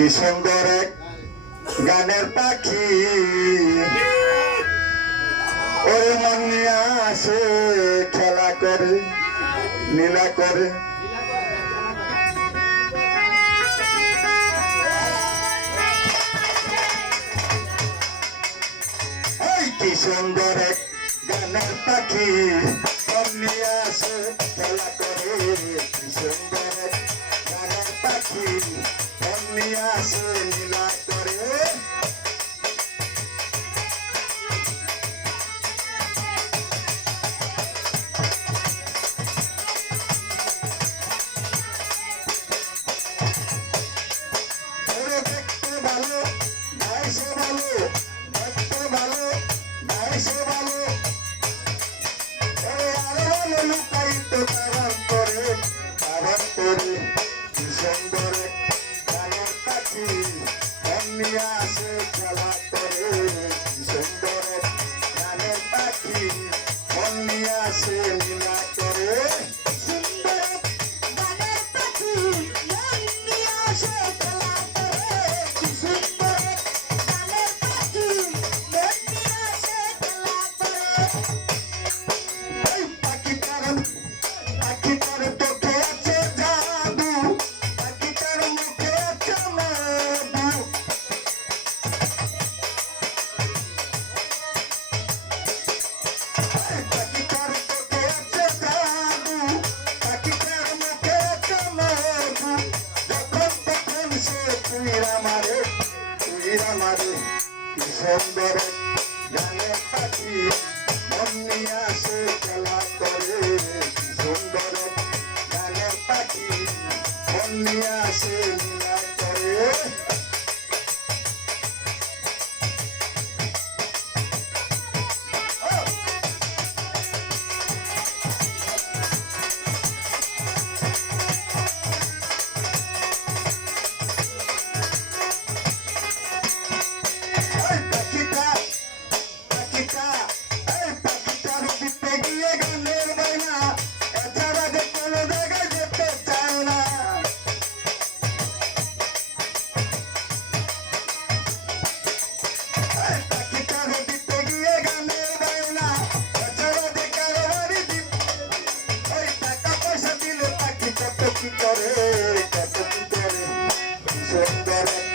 কি সুন্দর গানের পাখি। ওরে মন আসে, খেলা করে, লীলা করে। কি সুন্দর গানের পাখি আসে, খেলা করে। Thank you.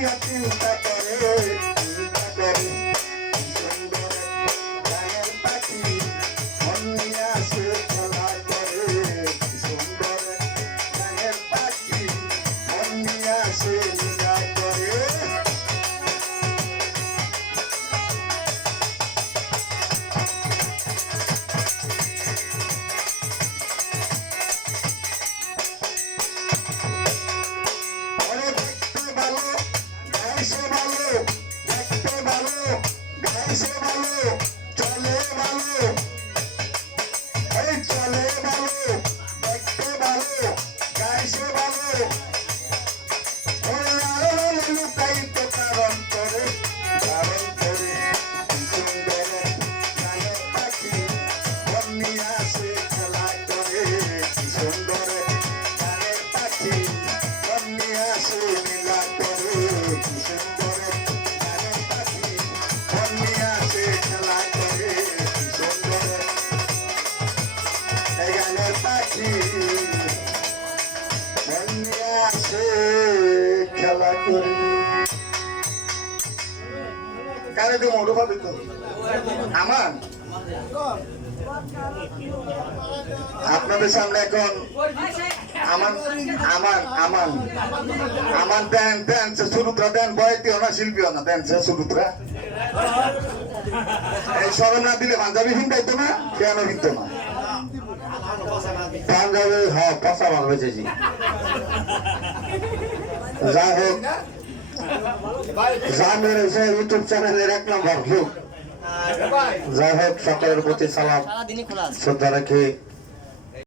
minha tinta parei আপনাদের সামনে এখন আমান আমান আমান আমান দেন দেন, সে সুরুত্রা দেন বয়তিও না, শিল্পীও না, দেন, সে সুরুত্রা এই স্মরণ না দিলে পাঞ্জাবি হিন্দাইতো না কেন হিন্দো না। পাঞ্জাবি হ্যাঁ পচা মাল বেচেছি। যাই হোক জামির এসে ইউটিউব চ্যানেলের এক নম্বর যাই হোক সকলের প্রতি সালাম। শ্রদ্ধা রেখে